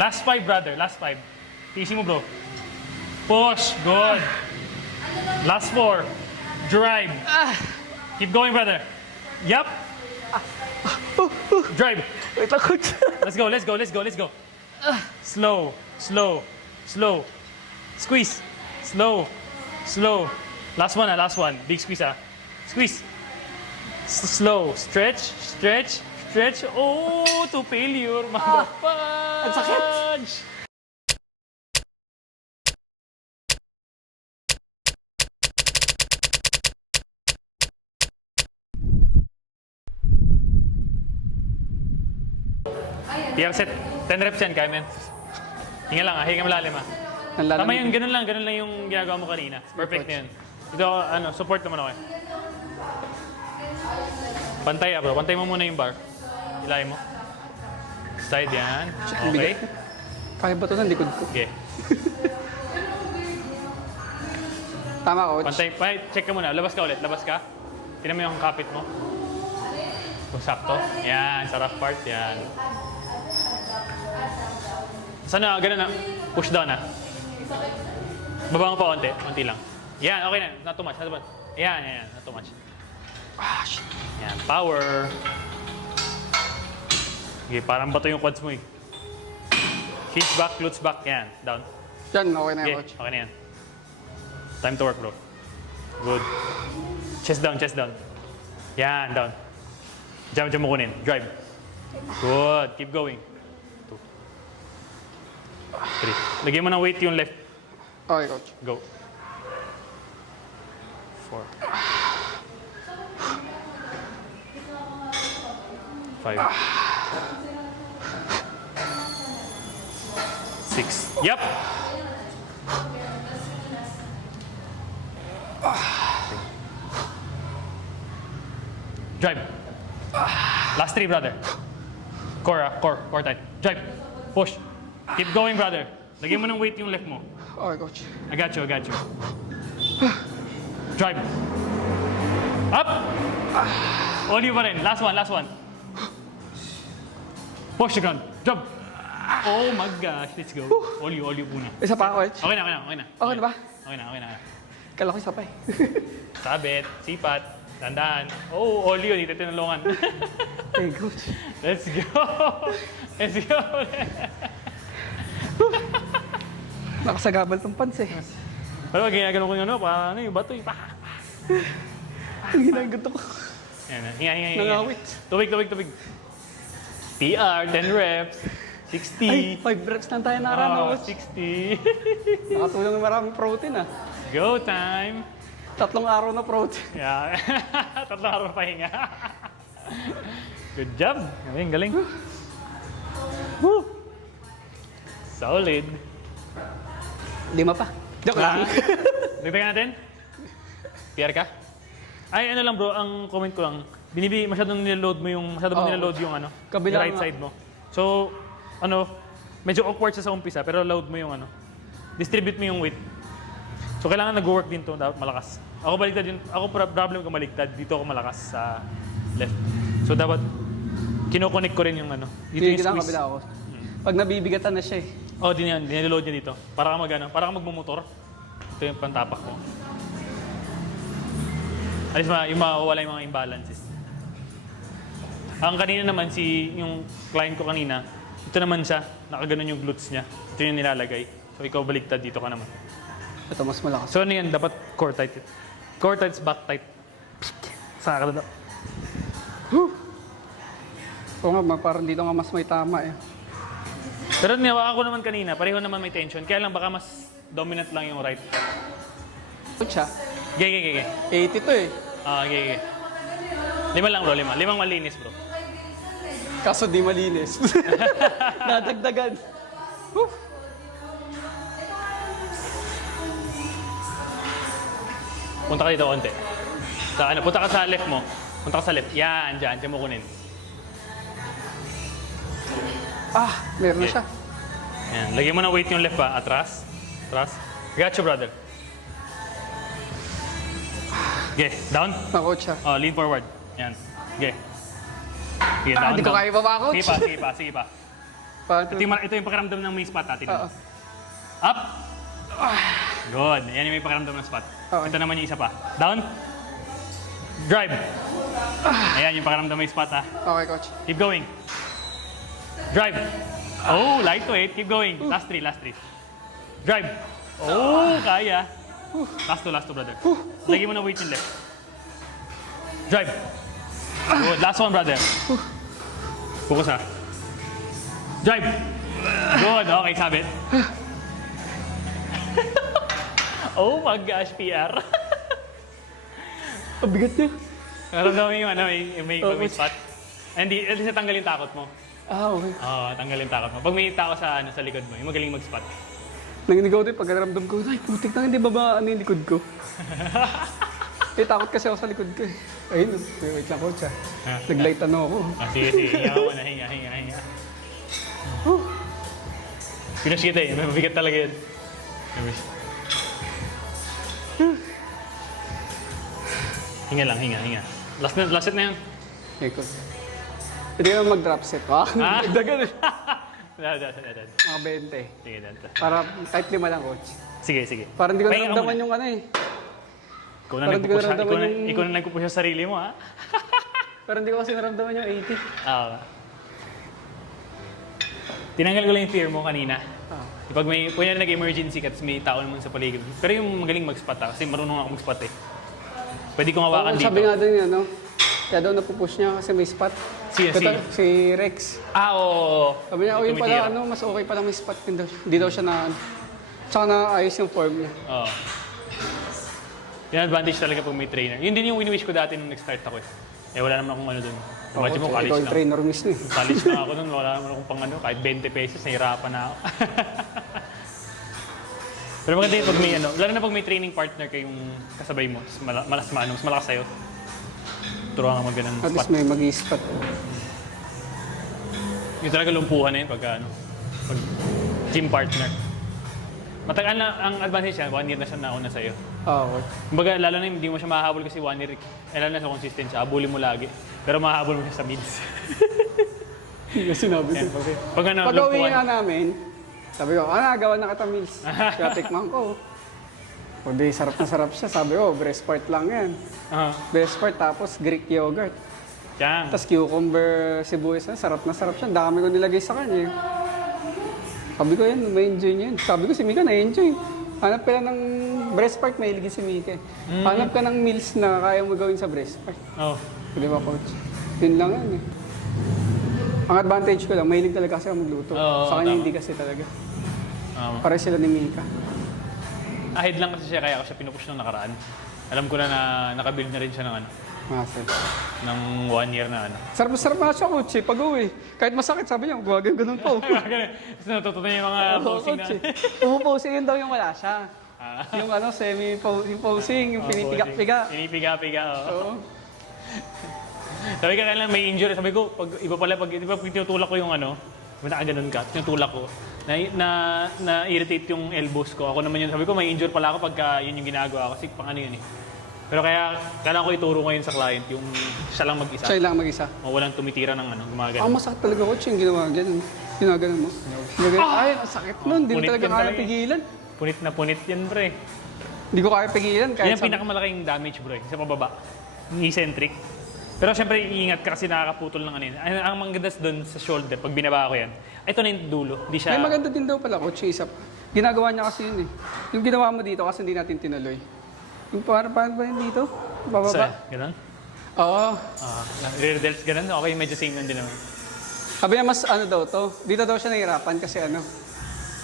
Last 5, brother. Last 5. Easy mo, bro. Push. Good. Last 4. Drive. Keep going, brother. Yup. Drive. Wait lang, coach. Let's go, let's go, let's go, let's go. Slow, slow, slow. Squeeze. Slow, slow. Last one, last one. Big squeeze, Squeeze. Slow. Stretch, stretch, stretch. Oh, to failure. Motherfudge. Ang sakit. PR set. 10 reps yan, kaya men. Hinga lang, hinga malalim, Tama yun, ganun lang yung ginagawa mo kanina. Perfect na yun. Ito, support naman ako eh. Pantay bro. Pantay mo muna yung bar. Ilay mo. Side yan. Okay. Kaya ba ito ng likod ko? Okay. Tama, coach. Pantay. Check ka muna. Labas ka ulit. Labas ka. Tignan mo yung kapit mo. Kung sakto. Yan. Sa rough part. Yan. Sana, ganun na. Push down Baba mo pa konti. Konti lang. Yan. Okay na. Not too much. Not too much. Yan. Yan. Not too much. Ah, shit. Yan. Power. Okay. Parang bato yung quads mo eh. Hinge back. Glutes back. Yan. Down. Yan, okay na yan, Okay. coach. Okay na yan. Time to work, bro. Good. Chest down. Chest down. Yan. Down. Jump mo kunin. Drive. Good. Keep going. 2. 3. Lagyan mo ng weight yung left. Okay, coach. Go. 4. 5. 6. Yep. Drive. Last 3, brother. Core tight. Drive. Push. Keep going, brother. Lagyan mo ng weight yung left mo. Okay, coach. I got you. Drive. Up. All you pa rin. Last one. Push the ground. Jump. Oh my gosh. Let's go. All you muna. Isa pa, coach. Okay na. Okay na ba? Okay na. Kala ko isa pa eh. Sabit, sipat, dandahan. Oh, all you. Dito tinulungan. Hey, coach. Let's go. Nakasagabal tong pants eh. Pero pag ginagano ko yung parang yung bato yung Ang ginaguto ko. Yan, hinga. Nangawit. Tubig. PR, 10 reps, 60. Ay, 5 reps lang tayo na 60. Nakatulong ng maraming protein Go time. 3 araw na protein. Yeah. 3 araw pahinga. Good job. Galing. Woo. Solid. 5 pa. Joke lang. Dagdagan natin? PR ka? Ay, ano lang bro, ang comment ko lang, masyadong nilaload mo yung Kabila right nga. side mo. So, medyo awkward siya sa umpisa, pero load mo yung distribute mo yung weight. So, kailangan nag-work din to, dapat malakas. Ako baliktad yun, problem ko maligtad, dito ako malakas sa left. So, dapat kinoconnect ko rin yung dito yung Kita ang squeeze. kabila ako. Pag nabibigatan na siya eh. Oh, diniloload niya dito. Para ka magmumotor. Ito yung pantapak ko. Alis yung mawawala yung mga imbalances. Ang kanina naman, yung client ko kanina, ito naman siya, nakaganon yung glutes niya. Ito yung nilalagay. So, ikaw baligtad, dito ka naman. Ito mas malakas. So, ano yan? Dapat core tight. Core tight, back tight. Saka ka na. Oo nga, parang dito nga mas may tama eh. Pero niwakan ko naman kanina, pareho naman may tension. Kaya lang baka mas dominant lang yung right. Coach Gay. 80 to eh. Gay. 5 lang bro, 5. 5 malinis bro. Kaso di malinis. Nadagdagan. Punta ka dito konti. Punta ka sa left mo. Punta ka sa left. Yan, dyan mo kunin. Meron na siya. Yan, lagyan mo ng weight yung left pa. Atras. Got you, brother. Okay, down. Na-coach Lean forward. Yan. Okay. Sige, down. Hindi ko kaya baba, coach. Sige pa. Paano? Ito yung pakiramdam ng may spot, tingnan Oo. mo. Up. Good. Yan yung may pakiramdam ng spot. Okay. Ito naman yung isa pa. Down. Drive. Ayan yung pakiramdam ng may spot, ha. Okay, coach. Keep going. Drive. Oh, lightweight. Keep going. Last three, last three. Drive. Oh, kaya. Last two, brother. Lagyan mo na weight yung left. Drive. Good. Last one, brother. Focus, ha. Drive. Good. Okay, sabit. Oh my gosh, PR. Ang bigat niya. Naramdaman mo yung ano, may Oh, may spot. Hindi, at least tanggalin takot mo. Ah, okay. Oo, tanggalin takot mo. Pag may tao sa sa likod mo, yung magaling mag-spot. Nanginig ako din pagkaramdam ko, ay, putik na, hindi ba ba ano yung likod ko? Eh, takot kasi ako sa likod ko eh. Ayun, wait lang coach ah. Naglight ano ako. Sige, hinga mo na, hinga. Pinush kita eh, mabigat talaga yun. Hinga lang, hinga. Last set na yun. Okay, coach. Pwede ka mag-drop set. Ah, Ah? dagan eh. Dad. Mga 20. Sige, dad. Para kahit 5 lang coach. Sige. Parang hindi ko Pahinga naramdaman muna. yung ano eh. Ikaw na Parang di ko nagpupush, naramdaman yung- ikaw na nagpupush sa sarili mo, ha? Parang hindi ko kasi naramdaman yung 80. Tinanggal ko lang yung fear mo kanina. Ah. Pag may, kunyari nag-emergency ka, tapos may tao naman sa paligid. Pero yung magaling mag-spot kasi marunong ako mag-spot eh. Pwede kong hawakan Oo, dito. sabi nga din niya, no? Kaya daw napupush niya kasi may spot. Sino? Si Rex. Oo. Sabi niya, oh, yung Tumitira. pala, ano, mas okay pala may spot din daw. Hindi daw siya na, tsaka na ayos yung form niya. Oo. Yung advantage talaga pag may trainer. Yun din yung wini-wish ko dati nung nag-start ako eh. Eh wala naman akong ano dun. Imagine mo, Ikaw college yung lang. trainer mismo eh. College lang ako nun, wala naman akong pang ano, kahit 20 pesos, nahirapan na ako. Pero maganda yun pag may ano, lalo na pag may training partner kayong kasabay mo, mas malakas sa'yo. Turuan ka mag-ganun At spot. least may mag-i-spot. Yung talaga lumpuhan na yun pag ano, pag gym partner. Matagal na, ang advantage yan, 1 year na siya nauna sa'yo. Ah, okay. Kumbaga, lalo na hindi mo siya mahahabol kasi 1 year, lalo na sa consistency, habulin mo lagi. Pero mahahabol mo siya sa mids. Hindi ko sinabi Yan, ko. pag ano, Pag uwi lumpuhan. nga namin, sabi ko, gawa na kita meals. Kaya tikman ko. O di, sarap na sarap siya. Sabi ko, breast part lang yan. Ah, Breast part, tapos Greek yogurt. Tiyang. Tapos cucumber, sibuyas na, sarap siya. Ang dami ko nilagay sa kanya. Sabi ko yan, may enjoy niya yan. Sabi ko si Mika na-enjoy. Hanap ka lang ng breast part, may iligin si Mika. Hanap ka ng meals na kaya mo gawin sa breast part. Oh. Di ba, coach? Yun lang yan eh. Ang advantage ko lang, mahilig talaga kasi ako magluto. Oo, Sa kanya tama. hindi kasi talaga. Um, Pare sila ni Mika. Ahid lang kasi siya, kaya ako siya pinupush nung nakaraan. Alam ko na nakabuild na rin siya ng ano, Muscle. ng 1 year na ano. Sarap na siya, coach eh. Pag uwi. Kahit masakit, sabi niya, ganun pa. Ganun. Tapos natutunan yung mga posing na. Pumuposing yun daw yung wala siya. Ah. Yung ano, semi-posing, yung pinipiga-piga. Pinipiga-piga, oo. Oo. Sabi ka kailan may injury. Sabi ko, pag iba pala, pag di ba tinutulak ko yung ano, nakaganon ka, tinutulak ko, na-irritate yung elbows ko. Ako naman yun, sabi ko, may injury pala ako pagka yun yung ginagawa ko. Kasi pang ano yun eh. Pero kaya, kailangan ko ituro ngayon sa client, yung siya lang mag-isa. Siya lang mag-isa. O walang tumitira ng ano, gumagano. Ang masakit talaga, coach, yung ginawa ganun. Ginaganon mo. Ay, ang sakit nun. Hindi ko Punit talaga yan kaya talaga eh. pigilan. Punit na punit yan, pre. Hindi ko kaya pigilan. Yan Kahit ang pinakamalaking damage, bro, sa pababa. Yung eccentric. Pero syempre, iingat ka kasi nakakaputol ng ano yun. Ang maganda doon sa shoulder, pag binaba ko yan, ito na yung dulo. Di siya... May maganda din daw pala, coach, yung isa. Ginagawa niya kasi yun eh. Yung ginawa mo dito kasi hindi natin tinuloy. Yung paano ba yun dito? Bababa? Sa, ganun? Oo. Rear delts, ganun? Okay, medyo same lang din naman. Sabi niya mas ano daw to. Dito daw siya nahirapan kasi ano.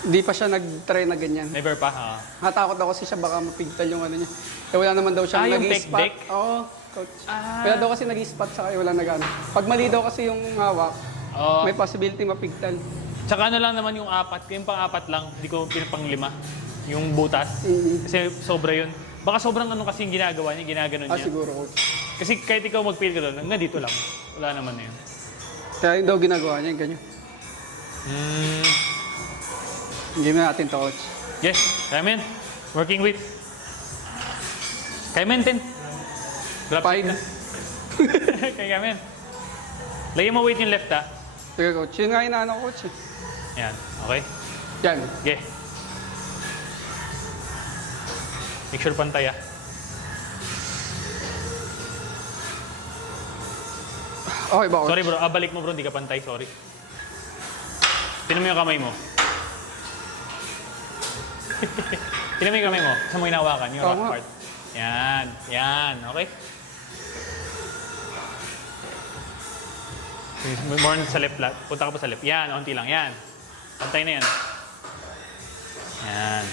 Hindi pa siya nag-try na ganyan. Never pa, Natakot daw kasi siya baka mapigtal yung ano niya. Kaya wala naman daw siya yung nag-i-spot. deck? Oo, coach. Wala daw kasi nag-i-spot sa kaya wala nag-ano. Pag mali daw kasi yung hawak, Oo. may possibility mapigtal. Tsaka ano lang naman yung apat, yung pang-apat lang, hindi ko pinapang-5. Yung butas. Kasi sobra yun. Baka sobrang ano kasi yung ginagawa niya, ginaganon Ah, niya. siguro, coach. Kasi kahit ikaw mag-feel ka doon, nga dito lang. Wala naman na yun. Kaya yun daw ginagawa niya, ganyan. Hindi na natin to, coach. Yes, Kaimen. Working with. Kaimen, 10. Drop Five. na. Kay Kaimen. Lagyan mo weight yung left, ha? Sige, coach. Yun nga inaano ko, coach. Yan. Okay? Yan. Okay. Make sure pantay ah. Okay ba, coach? Sorry bro, balik mo bro, hindi ka pantay, sorry. Tinan mo yung kamay mo. Tinan mo yung kamay mo, saan mo hinawakan, yung rock Tama. part. Yan, yan, okay? More sa left, punta ka pa sa left. Yan, onti lang, yan. Pantay na yan. Yan.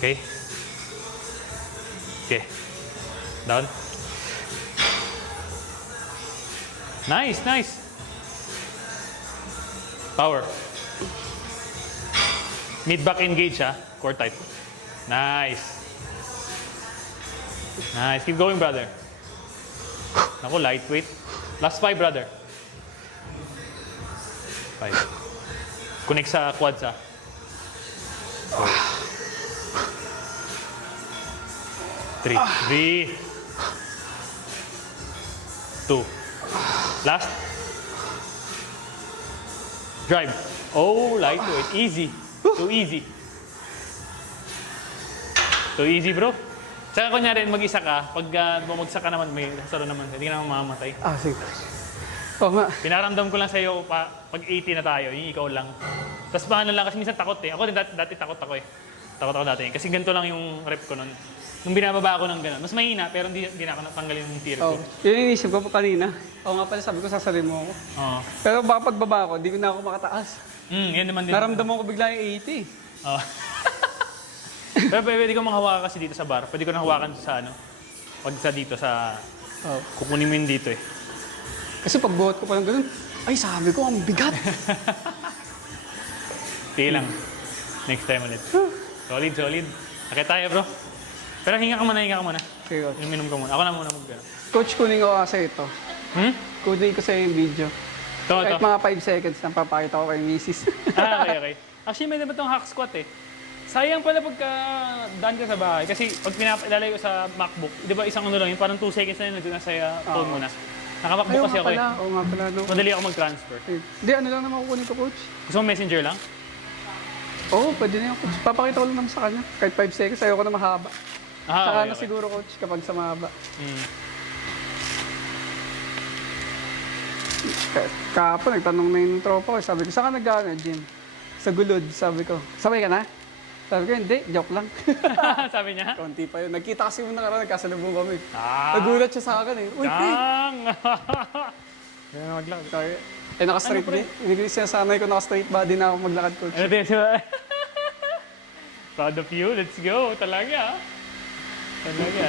Okay. Okay. Down. Nice, nice. Power. Mid-back engage ha. Core type. Nice. Nice. Keep going, brother. Naku, lightweight. Last 5, brother. 5. Connect sa quads ha. 4. 3. Breathe. 2. Last. Drive. Oh, lightweight. Easy. Too easy. Too easy, bro. Tsaka kunyari, mag-isa ka, pag bumagsak ka naman, may saro naman, hindi ka naman mamamatay. Ah, sige. Oo nga. Pinaramdam ko lang sa'yo, pag 80 na tayo, yung ikaw lang. Tapos paano lang, kasi minsan takot eh. Ako din dati takot ako eh. Takot ako dati. Kasi ganito lang yung rep ko nun. Nung binababa ako ng gano'n. Mas mahina, pero hindi na ako natanggalin yung fear Oh, ko. yun yung inisip ko pa kanina. Oo nga pala, sabi ko sasalin mo ako. Oo. Pero baka pagbaba ko, di ko na ako makataas. Yan naman din. Naramdaman ko bigla yung 80. Oo. Pero pwede ko manghawakan kasi dito sa bar. Pwede ko nang hawakan sa ano. Pag sa dito sa... Oh. Kukunin mo yun dito eh. Kasi pag buhat ko pa ng ganun, ay sabi ko, ang bigat. Sige lang. Next time ulit. Solid, solid. Okay tayo bro. Pero hinga ka muna, hinga ka muna. Okay, coach. Uminom ka muna. Ako na muna mag Coach, kunin ko kasi ito. Hmm? Kunin ko sa yung video. Ito, Kahit ito. mga 5 seconds na papakita ko kay Mrs. Okay, okay. Actually, may dapat itong hack squat eh. Sayang pala pagka daan ka sa bahay. Kasi pag ilalagay ko sa MacBook, di ba isang ano lang yun, parang 2 seconds na yun, nandun na sa phone mo na. Naka-MacBook kasi ako eh. Oo nga pala. No. Madali ako mag-transfer. Hindi, ano lang naman kukunin ko, coach. Gusto mo messenger lang? Oo, pwede na yung coach. Papakita ko lang naman sa kanya. Kahit 5 seconds, ayoko na mahaba. Saka Okay, na okay. siguro, coach, kapag sa mahaba. Kahapon, nagtanong na yung tropa ko. Sabi ko, saan ka nag-ano, gym? Sa gulod, sabi ko. Sabay ka na? Sabi ko, hindi, joke lang. Sabi niya? Konti pa yun. Nagkita kasi mo nakaraan, nagkasalubong kami. Ah! Nagulat siya sa akin eh. Uy, pre! Dang! Yan maglakad. Sabi, naka-straight Ano, pre? din. Hindi sinasanay ko naka-straight body na ako maglakad, coach. Ano din, diba? Proud of you. Let's go. Talaga. Talaga.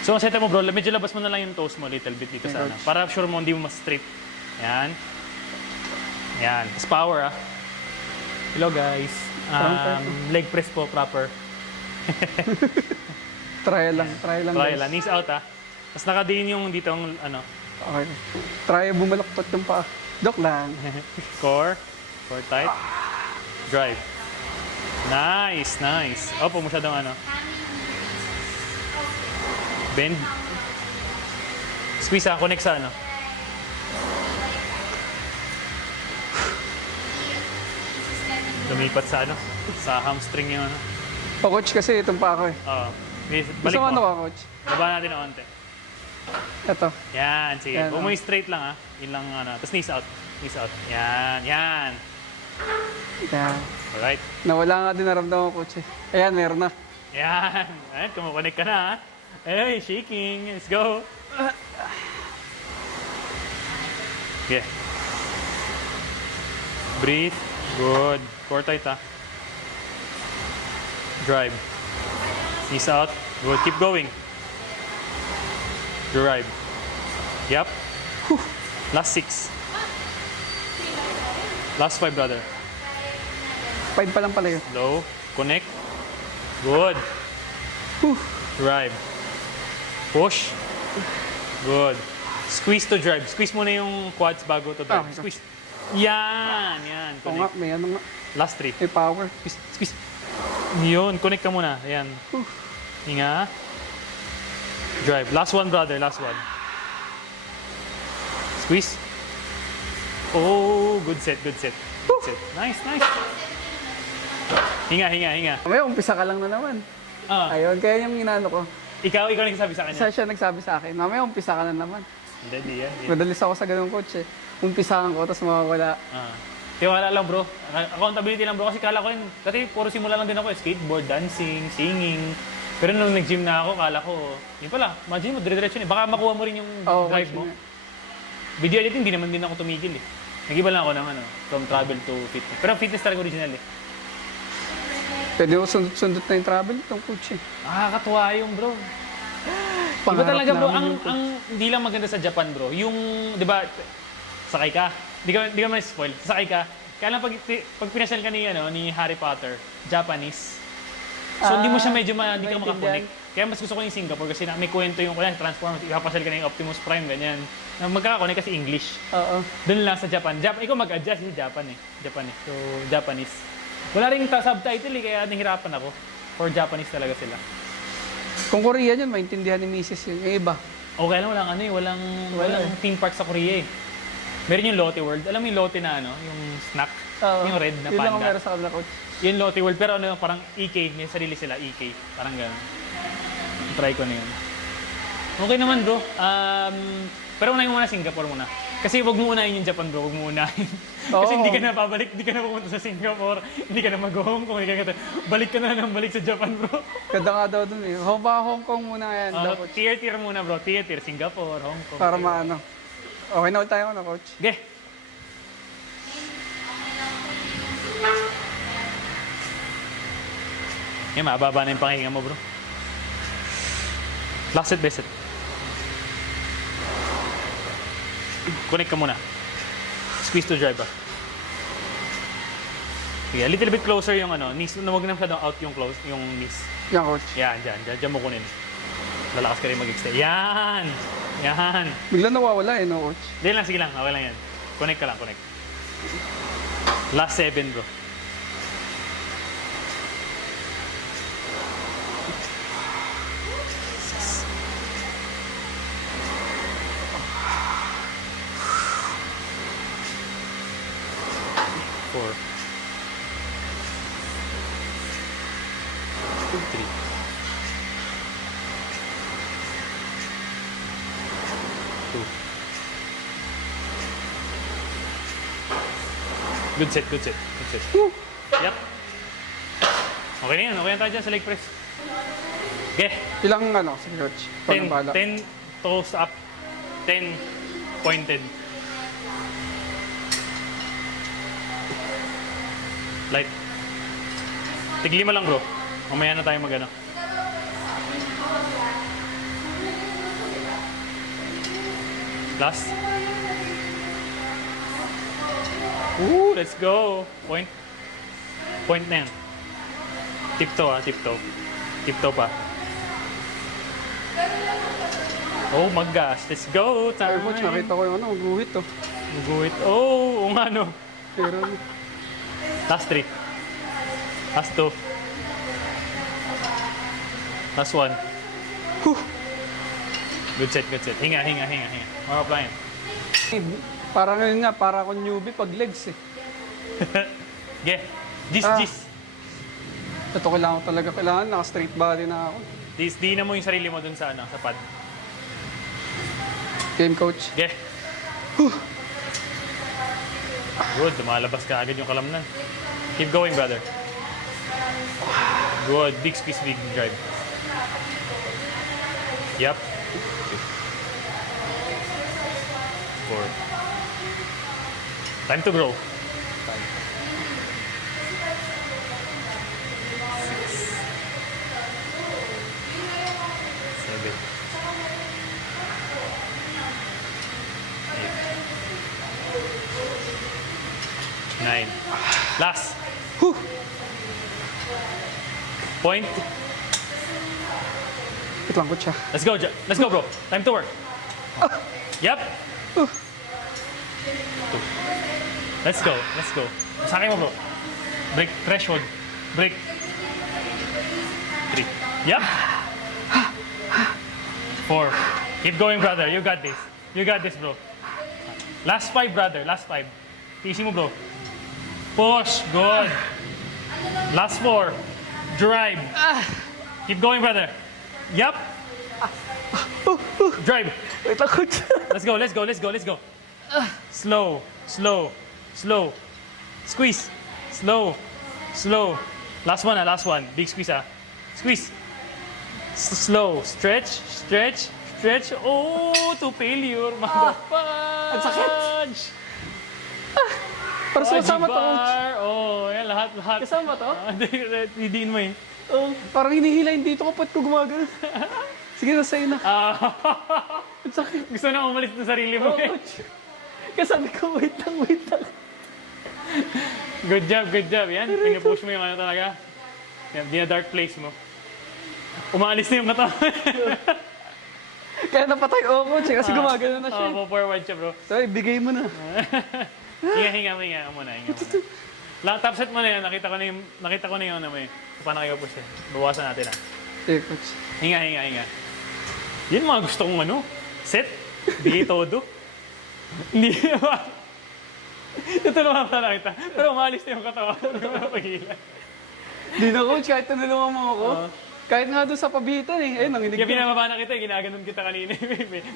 So, ang setup mo bro, medyo labas mo na lang yung toes mo little bit dito sana. Para sure mo hindi mo mas straight. Yan. Yan. Tapos power ah. Hello guys. Leg press po proper. Try lang, try lang. Try guys. lang. Knees out ah. Tapos nakadiin yung dito ang ano. Okay. Try bumalaktot yung paa. Joke lang. Core. Core tight. Drive. Nice, nice. Opo, masyadong ano. Bend. Squeeze ah, connect sa ano. Lumipat sa ano. Sa hamstring yung ano. O, coach, kasi itong pa ako eh. Oo. Gusto Balik mo ano mo. ka, coach? Baba natin ng onte. Ito. Yan, sige. Yan, Huwag mo yung straight lang ah. Yun lang ano. Tapos knees out. Knees out. Yan, yan. Yan. Alright. Nawala nga din naramdaman ko, coach eh. Ayan, meron na. Yan. Ayan, kumukonek ka na ha. Hey, shaking. Let's go. Yeah. Breathe. Good. Core tight ha. Drive. Knees out. Good. Keep going. Drive. Yep. Whew. Last 6. Last 5, brother. 5 pa lang pala yun. Low. Connect. Good. Whew. Drive. Push. Good. Squeeze to drive. Squeeze muna yung quads bago to drive. Okay. Squeeze. Yan. Yan. Oo nga, Connect. may ano nga. Last 3. May power. Squeeze. Squeeze. Yun. Connect ka muna. Yan. Hinga. Drive. Last one, brother. Last one. Squeeze. Oh, good set, good set. Good set. Nice, nice. Hinga. Mamaya, umpisa ka lang na naman. Ah, Ayun, kaya yung inano ko. ikaw nagsasabi sa kanya. Siya nagsabi sa akin, mamaya umpisa ka na naman. Hindi, di yan. Madalis ako sa ganung coach eh. Umpisahan ko, tapos mawawala. Ah. Tiwala lang bro. Accountability lang bro. Kasi kala ko yun, kasi puro simula lang din ako. Skateboard, dancing, singing. Pero nung nag-gym na ako, kala ko, yun pala, imagine mo, dire-diretso yun eh. Baka makuha mo rin yung drive mo. Video editing, hindi naman din ako tumigil eh. Nag-iba lang ako ng from travel to fitness. Pero fitness talaga original eh. Pwede ko sundot-sundot na yung travel itong coach eh. Nakakatuwa yung bro. Iba Pangarap talaga bro, namin yung coach. ang hindi lang maganda sa Japan bro, yung, di ba, sakay ka, di ka man spoil, sakay ka, kaya lang pag pinasyal ka ni Harry Potter, Japanese, so hindi mo siya medyo hindi ka makakonek. Kaya mas gusto ko yung Singapore kasi may kwento yung Transformers, ipapasyal ka na yung Optimus Prime, ganyan. Na magkakakonek kasi English. Oo. Doon lang sa Japan. Ikaw mag-adjust sa Japan eh. So, Japanese. Wala rin subtitle eh, kaya nahirapan ako. For Japanese talaga sila. Kung Korean yun, maintindihan ni Mrs. yun. Yung iba. Okay lang, walang theme park sa Korea eh. Meron yung Lotte World. Alam mo yung Lotte na yung snack? Oo. Yung red na Yun lang ang panda. meron sa kanila coach. Yung Lotte World, pero parang EK, may sarili sila, EK. Parang gano'n. Try ko na yun. Okay naman bro. Pero unahin mo muna Singapore muna. Kasi wag mo unahin yung Japan bro, wag mo unahin. Kasi hindi ka na babalik, hindi ka na pupunta sa Singapore, hindi ka na mag-Hong Kong, balik ka na lang balik sa Japan bro. Ganda nga daw dun eh. Hong Kong muna yan. daw, coach. Tier muna bro, tier, Singapore, Hong Kong. Para maano. Okay na ulit tayo na coach. Okay. Eh, mababa na yung pakinga mo bro. Last set, best set. Connect ka muna. Squeeze to drive ah. Sige, a little bit closer yung knees. Huwag na masyadong out yung knees. Yan coach. Yan, dyan mo kunin. Lalakas ka rin mag-extend. Yan! Bigla nawawala eh, no coach? Dahil lang, sige lang. Okay lang yan. Connect ka lang, connect. Last 7 bro. Four. 2, 3. 2. Good set. Woo! Yep. Okay na yan. Okay na tayo dyan sa leg press. Okay. Ilang sige coach? 10 toes up. 10 pointed. Light. Tiglima lang bro. Mamaya na tayo mag-ano. Last. Ooh, let's go. Point na yan. Tiptoe tiptoe. Tiptoe pa. Oh, mag-gas. Let's go. Ay Time. coach, nakita ko yung guhit to. Guguhit. Oh, ano. Pero, Last 3. Last 2. Last 1. Good set. Hinga. Mga yan. parang yun nga, para akong newbie pag legs eh. Okay. Gis. Ito kailangan, naka-straight body na ako. Diinan mo yung sarili mo dun sa sa pad. Game coach. Okay. Good. Lumalabas ka agad yung kalamnan. Keep going, brother. Good. Big squeeze, big drive. Yep. 4. Time to grow. 5. 6. 7. 8. 9. Last. Whew! Point. Wait lang coach ah. Let's go, bro. Time to work. Yep. Let's go. Sa akin mo, bro. Break threshold. Break. 3. Yep. 4. Keep going, brother. You got this, bro. Last 5, brother. Last 5. Easy mo, bro. Push. Good. Last 4. Drive. Keep going, brother. Yup. Drive. Wait lang, coach. Let's go, let's go, let's go, let's go. Slow, slow, slow. Squeeze. Slow, slow. Last one, last one. Big squeeze, Squeeze. Slow. Stretch, stretch, stretch. Oh, to failure. Motherfudge. Ang sakit. Para sumasama to, coach. Oh, yan, lahat. Kasama to? Didiin mo eh. Oh, parang hinihilayin dito kapag ko gumagano. Sige na, sa'yo na. Ang sakit. Gusto na umalis ng sarili mo eh. Coach. Kasabi ko, wait lang, wait lang. Good job. Yan, pinupush mo yung ano talaga. Yan, dark place mo. Umaalis na yung katawan. Kaya napatay ako, coach, kasi gumagano na siya. Oo, forward siya, bro. So, ibigay mo na. Hinga muna. Top set mo na yan, nakita ko na yung ano mo eh. Paano kayo push eh. Bawasan natin Okay, coach. Hinga. Yan mga gusto kong ano, set, bigay todo. Hindi naman. Ito naman pala kita. Pero umalis na yung katawan. Pagilan. Di na, coach, kahit tinulungan mo ako. Kahit nga doon sa pabitan eh. Ayun, nanginig Kaya ko. pinababa na kita, ginaganon kita kanina.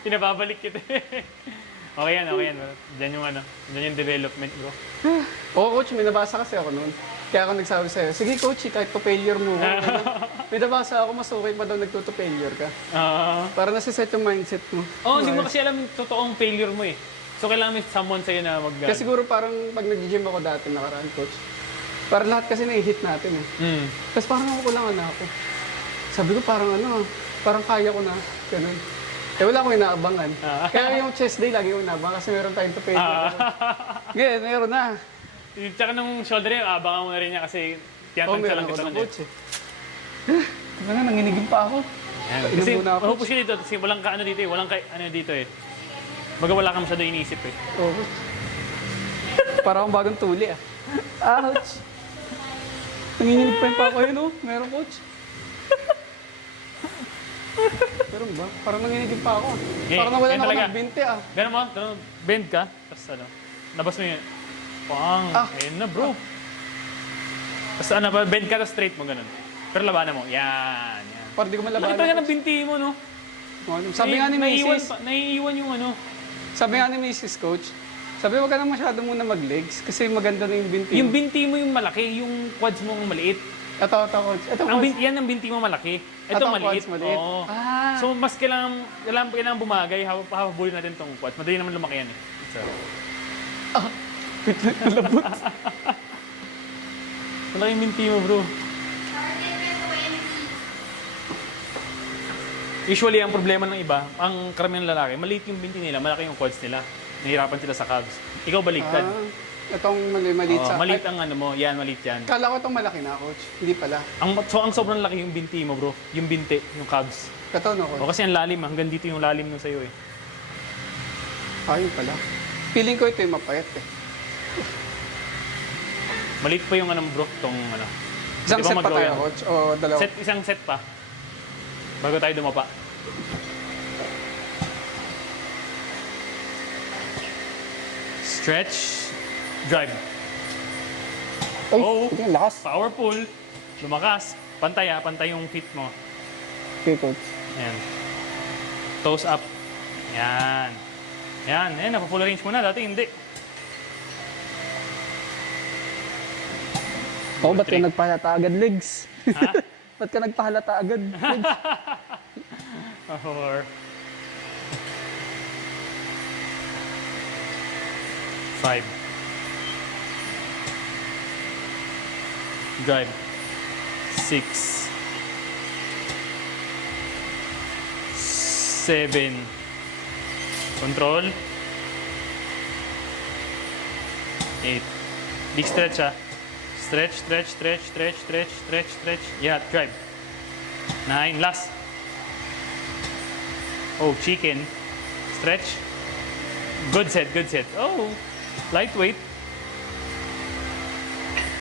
Pinababalik kita. Okay yan. Diyan yung ano, diyan yung development, bro. Oo, coach, may nabasa kasi ako noon. Kaya ako nagsabi sa'yo, sige coach, kahit pa-failure mo. May nabasa ako, mas okay pa daw nagtuto-failure ka. Para nasiset yung mindset mo. Hindi mo kasi alam yung totoong failure mo eh. So kailangan may someone sa'yo na Kasi siguro parang pag nag-gym ako dati nakaraan, coach, parang lahat kasi na-hit natin eh. Tapos parang ako kulangan na ako. Sabi ko parang parang kaya ko na. Ganun. Wala akong inaabangan. Kaya yung chest day lagi ko inaabangan kasi meron tayong to-failure. Ngayon, meron na. Tsaka nung shoulder niya, abangan mo na rin niya kasi tiyatang siya lang kita ng nun. coach eh. Nanginigin pa ako. Kasi Inom muna ako. mapupush yun dito kasi walang ano dito eh. Walang ano dito eh. Baga wala ka masyado iniisip eh. Oo, coach. Para akong bagong tuli ah. Ouch! Nanginginig pa yung pa ako yun oh. Meron, coach. Meron ba? Parang nanginginig pa ako. Okay, Parang nawalan yan ako talaga. ng 20 ah. Ganun mo, bend ka, tapos ano, labas mo yun. Pang, ayun na bro. Tapos ano ba, bend ka, tapos straight mo ganun. Pero labanan mo, yan. Parang di ko malabanan. Laki talaga ng binti mo, no? Sabi nga ni Mrs. Naiiwan yung ano. Sabi nga ni Mrs. Coach, sabi wag ka na masyado muna mag-legs kasi maganda na yung binti. Yung binti mo yung malaki, yung quads mo ang maliit. Ito, coach. Ito, coach. Yan ang binti mo malaki. Ito Ito, maliit. quads maliit. Oo. Ah. So mas kailangan bumagay, habulin natin tong quads. Madali naman lumaki yan eh. So, Labot. malaki yung binti mo, bro. Usually, ang problema ng iba, ang karamihan ng lalaki, maliit yung binti nila, malaki yung quads nila. Nahihirapan sila sa calves. Ikaw baliktad. Itong maliit sa... Maliit ang ano mo, yan, maliit yan. Kala ko itong malaki na, coach. Hindi pala. Ang sobrang laki yung binti mo, bro. Yung binti, yung calves. Ito, no, coach. O kasi ang lalim, hanggang dito yung lalim nung sa'yo eh. Ayun pala. Feeling ko ito yung mapayat eh. Maliit pa yung ano, bro, tong ano. Isang Di ba set pa mag-grow tayo, yan? coach? O dalawa? Isang set pa. Bago tayo dumapa. Stretch. Drive. Ay, Oh. ito yung lakas. Powerful. Lumakas. Pantay pantay yung feet mo. Okay, coach. Ayan. Toes up. Yan. Yan. Napa-full range mo na. Dati hindi. Oh, ba't ka nagpahalata agad, legs? Ha? Ba't ka nagpahalata agad, legs? 4. 5. Drive. 6. 7. Control. 8. Big stretch Stretch, stretch, stretch, stretch, stretch, stretch, stretch. Yeah, drive. 9. Last. Oh, chicken. Stretch. Good set, good set. Oh, lightweight.